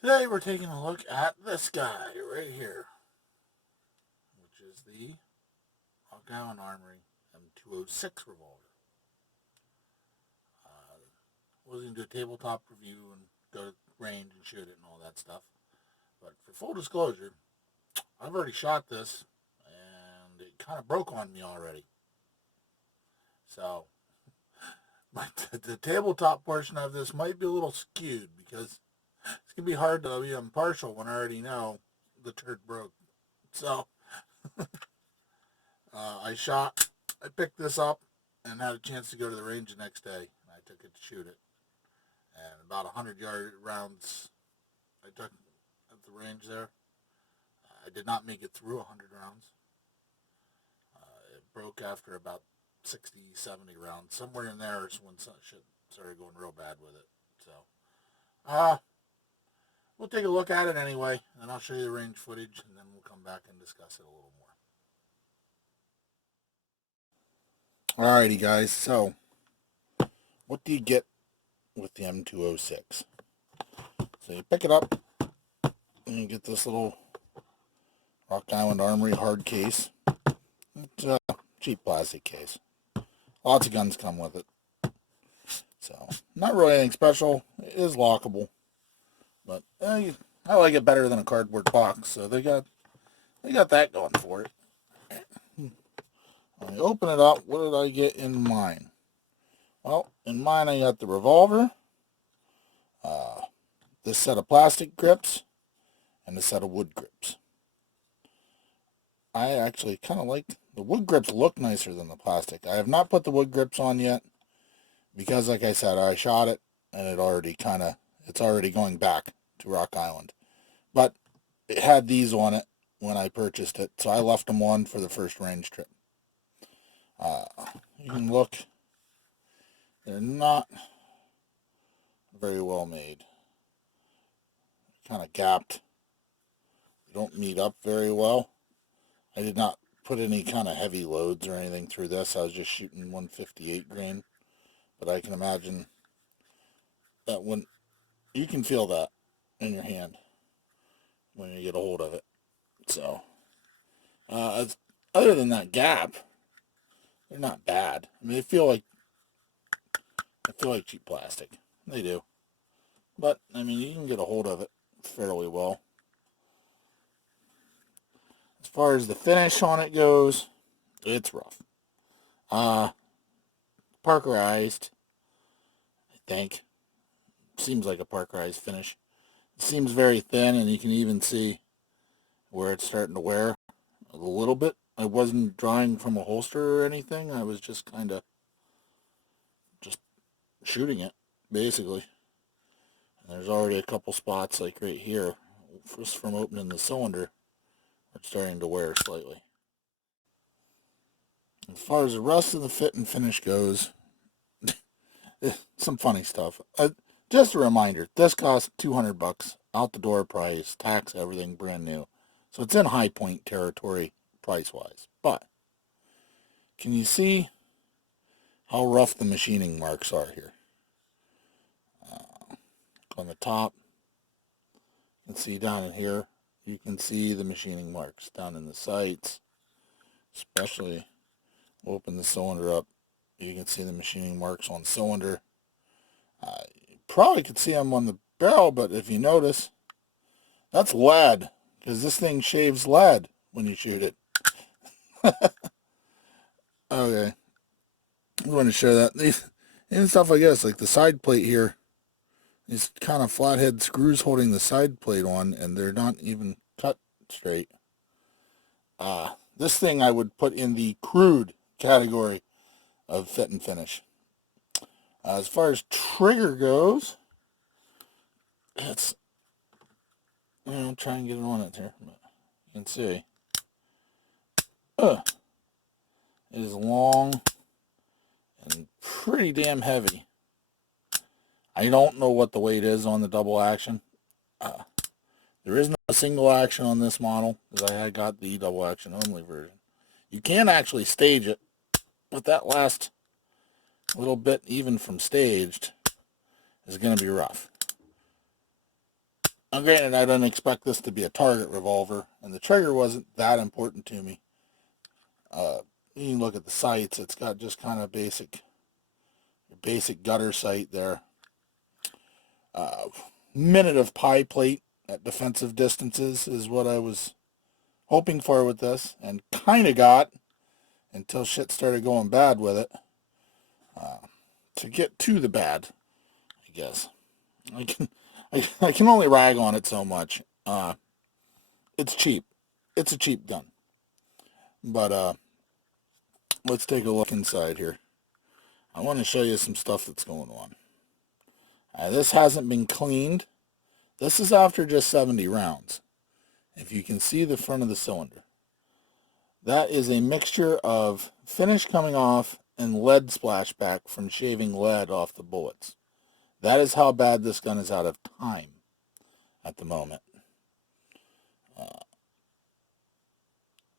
Today we're taking a look at this guy right here, which is the Armory M206 revolver. Was going to do a tabletop review and go to range and shoot it and all that stuff. But for full disclosure, I've already shot this and it kind of broke on me already. So the tabletop portion of this might be a little skewed because it's going to be hard to be impartial when I already know the turd broke. So I picked this up and had a chance to go to the range the next day. And I took it to shoot it. And about 100-yard rounds I took at the range there. I did not make it through 100 rounds. It broke after about 60, 70 rounds. Somewhere in there is when some shit started going real bad with it. So, we'll take a look at it anyway, and I'll show you the range footage, and then we'll come back and discuss it a little more. Alrighty, guys. So, what do you get with the M206? So you pick it up, and you get this little Rock Island Armory hard case. It's a cheap plastic case. Lots of guns come with it. So, not really anything special. It is lockable. But I like it better than a cardboard box, so they got that going for it. When I open it up, what did I get in mine? Well, in mine I got the revolver, this set of plastic grips, and a set of wood grips. I actually kind of like the wood grips. Look nicer than the plastic. I have not put the wood grips on yet because, like I said, I shot it and it's already going back to Rock Island. But it had these on it when I purchased it, so I left them on for the first range trip. You can look. They're not very well made. Kind of gapped. They don't meet up very well. I did not put any kind of heavy loads or anything through this. I was just shooting 158 grain. But I can imagine that when you can feel that in your hand when you get a hold of it. So, other than that gap, they're not bad. I mean, I feel like cheap plastic. They do. But, I mean, you can get a hold of it fairly well. As far as the finish on it goes, it's rough. Parkerized, I think. Seems like a parkerized finish. It seems very thin, and you can even see where it's starting to wear a little bit. I wasn't drawing from a holster or anything. I was just kind of just shooting it, basically. And there's already a couple spots, like right here, just from opening the cylinder, it's starting to wear slightly. As far as the rest of the fit and finish goes, some funny stuff. Just a reminder, this costs $200, out the door price, tax, everything, brand new. So it's in high point territory price-wise. But can you see how rough the machining marks are here? On the top, you can see down in here, you can see the machining marks down in the sights, especially open the cylinder up. You can see the machining marks on the cylinder. You probably could see them on the barrel, but if you notice, that's lead, because this thing shaves lead when you shoot it. Okay. I'm going to show that. And stuff like this, like the side plate here, these kind of flathead screws holding the side plate on, and they're not even cut straight. This thing I would put in the crude category of fit and finish. As far as trigger goes, it's, I'll try and get it on it here, but you can see. It is long and pretty damn heavy. I don't know what the weight is on the double action. There is no single action on this model, because I had got the double action only version. You can actually stage it, but that last little bit, even from staged, is going to be rough. Now, granted, I didn't expect this to be a target revolver, and the trigger wasn't that important to me. You can look at the sights. It's got just kind of basic gutter sight there. Minute of pie plate at defensive distances is what I was hoping for with this, and kind of got until shit started going bad with it. To get to the bad, I guess. I can only rag on it so much. It's cheap. It's a cheap gun. But let's take a look inside here. I want to show you some stuff that's going on. This hasn't been cleaned. This is after just 70 rounds. If you can see the front of the cylinder. That is a mixture of finish coming off and lead splashback from shaving lead off the bullets. That is how bad this gun is out of time at the moment.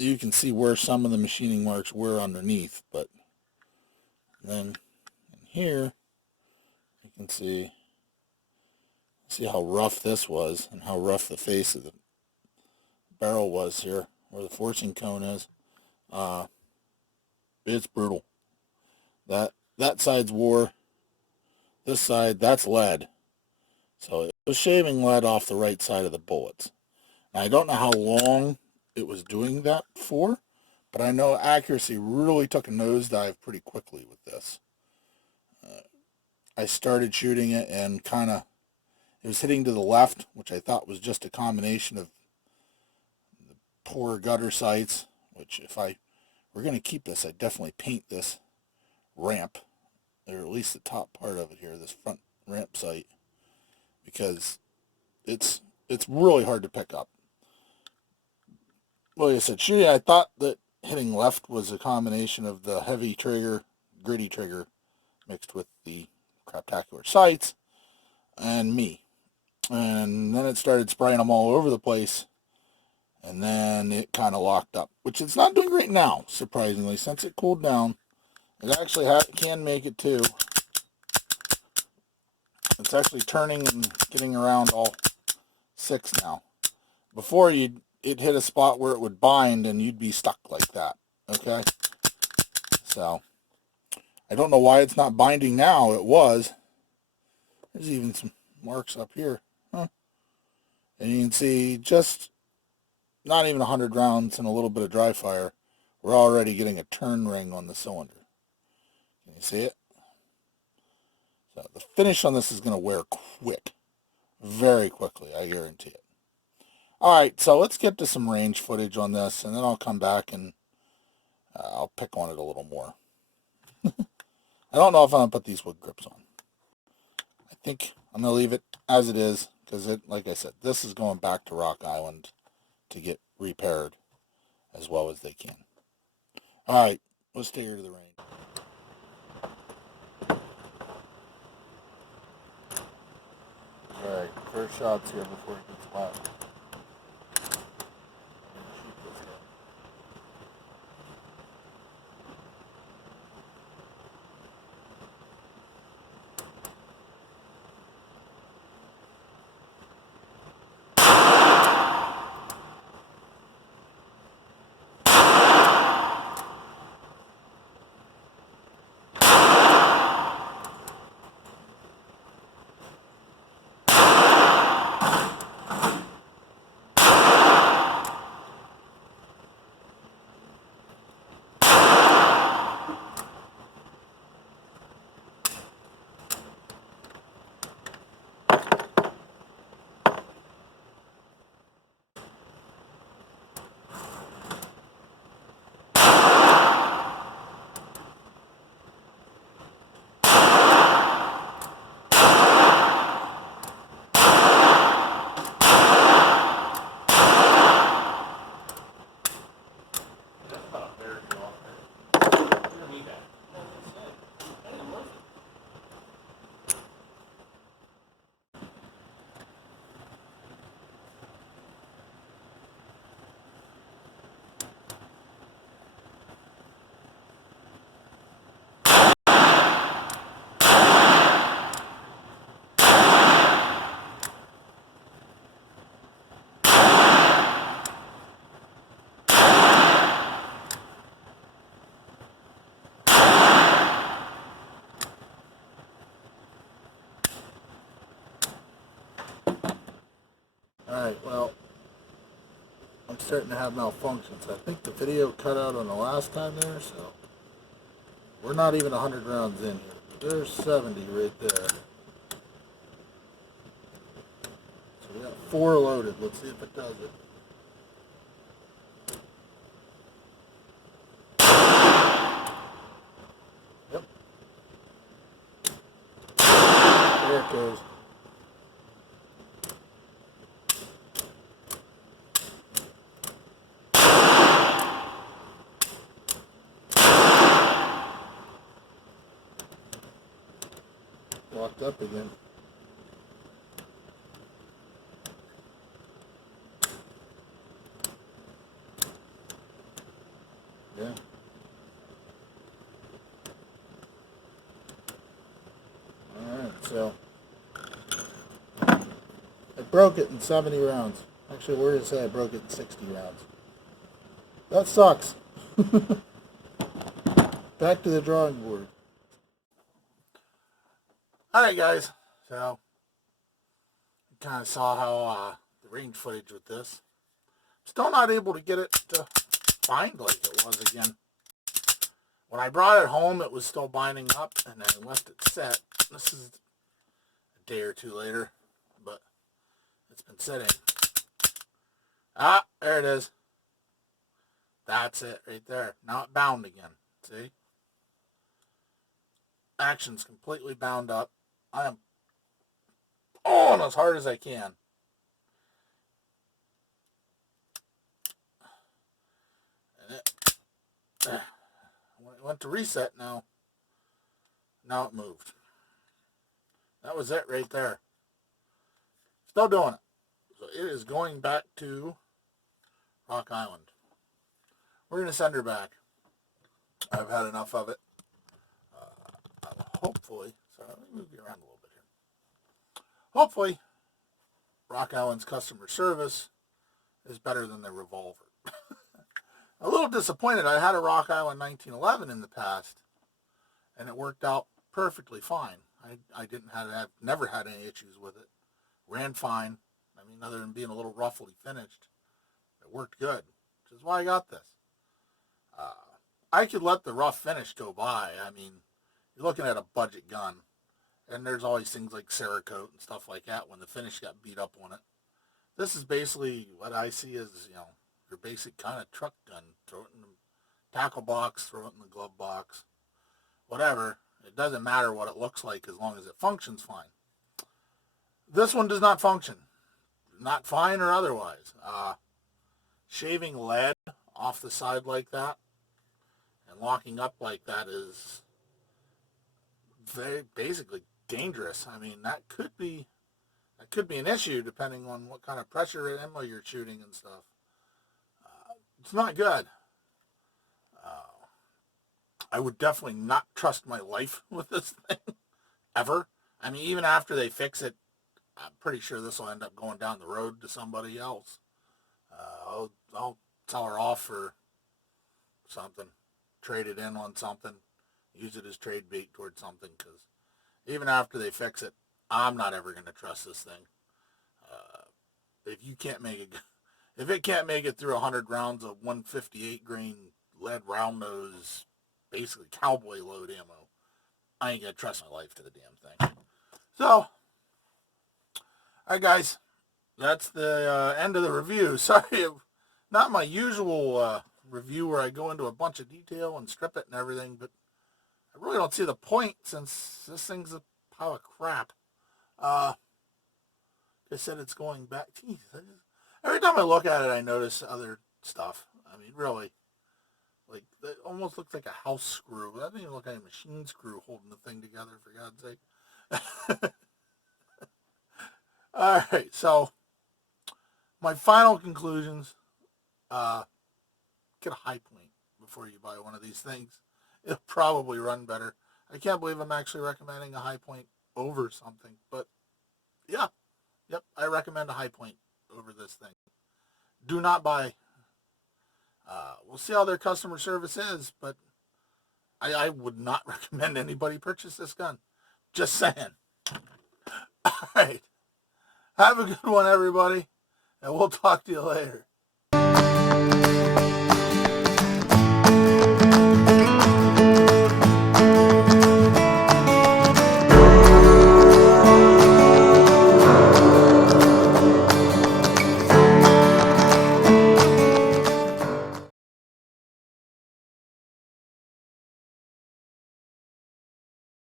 You can see where some of the machining marks were underneath, but then in here you can see how rough this was and how rough the face of the barrel was here, where the forcing cone is. It's brutal. That side's war. This side, that's lead. So it was shaving lead off the right side of the bullets. Now, I don't know how long it was doing that for, but I know accuracy really took a nosedive pretty quickly with this. I started shooting it and it was hitting to the left, which I thought was just a combination of the poor gutter sights, which if I were going to keep this, I'd definitely paint this ramp, or at least the top part of it here, this front ramp sight, because it's really hard to pick up. Like I said, shooting, I thought that hitting left was a combination of the heavy trigger, gritty trigger, mixed with the craptacular sights, and me. And then it started spraying them all over the place, and then it kind of locked up, which it's not doing right now, surprisingly. Since it cooled down, it actually can make it too. It's actually turning and getting around all 6 now. Before, it hit a spot where it would bind and you'd be stuck like that, okay? So, I don't know why it's not binding now. It was. There's even some marks up here. Huh. And you can see just not even 100 rounds and a little bit of dry fire, we're already getting a turn ring on the cylinder. Can you see it? So the finish on this is going to wear quick. Very quickly, I guarantee it. Alright, so let's get to some range footage on this, and then I'll come back and I'll pick on it a little more. I don't know if I'm going to put these wood grips on. I think I'm going to leave it as it is, because like I said, this is going back to Rock Island to get repaired as well as they can. Alright, let's take her to the range. Alright, first shots here before it gets wet. starting to have malfunctions. I think the video cut out on the last time there, so we're not even 100 rounds in here. There's 70 right there. So we got 4 loaded. Let's see if it does it. Yep. There it goes. Locked up again. Yeah. Alright, so I broke it in 70 rounds. Actually, we're going to say I broke it in 60 rounds. That sucks. Back to the drawing board. Alright guys, so you kind of saw how the range footage with this. Still not able to get it to bind like it was again. When I brought it home, it was still binding up, and I left it set. This is a day or two later, but it's been sitting. Ah, there it is. That's it right there. Now it bound again. See? Action's completely bound up. I am on as hard as I can. And it went to reset now. Now it moved. That was it right there. Still doing it. So it is going back to Rock Island. We're going to send her back. I've had enough of it. Hopefully, sorry, let me move you around a little bit here. Hopefully, Rock Island's customer service is better than the revolver. A little disappointed. I had a Rock Island 1911 in the past, and it worked out perfectly fine. I didn't have never had any issues with it. Ran fine. I mean, other than being a little roughly finished, it worked good, which is why I got this. I could let the rough finish go by. I mean, you're looking at a budget gun, and there's always things like Cerakote and stuff like that when the finish got beat up on it. This is basically what I see as, your basic kind of truck gun. Throw it in the tackle box, throw it in the glove box, whatever. It doesn't matter what it looks like as long as it functions fine. This one does not function. Not fine or otherwise. Shaving lead off the side like that and locking up like that is very basically dangerous. I mean, that could be an issue depending on what kind of pressure ammo you're shooting and stuff. It's not good. I would definitely not trust my life with this thing ever. I mean, even after they fix it, I'm pretty sure this will end up going down the road to somebody else. I'll tell her off for something, trade it in on something, use it as trade bait towards something, because even after they fix it, I'm not ever going to trust this thing. If it can't make it through 100 rounds of 158 grain lead round nose, basically cowboy load ammo, I ain't going to trust my life to the damn thing. So, all right, guys, that's the end of the review. Sorry, not my usual review where I go into a bunch of detail and strip it and everything, but I really don't see the point since this thing's a pile of crap. I said it's going back. Geez, every time I look at it, I notice other stuff. I mean, really, like, it almost looks like a house screw. That doesn't even look like a machine screw holding the thing together, for God's sake. All right, so my final conclusions, get a high point before you buy one of these things. It'll probably run better. I can't believe I'm actually recommending a high point over something, but yeah, yep, I recommend a high point over this thing. Do not buy. We'll see how their customer service is, but I would not recommend anybody purchase this gun. Just saying. All right. Have a good one, everybody, and we'll talk to you later.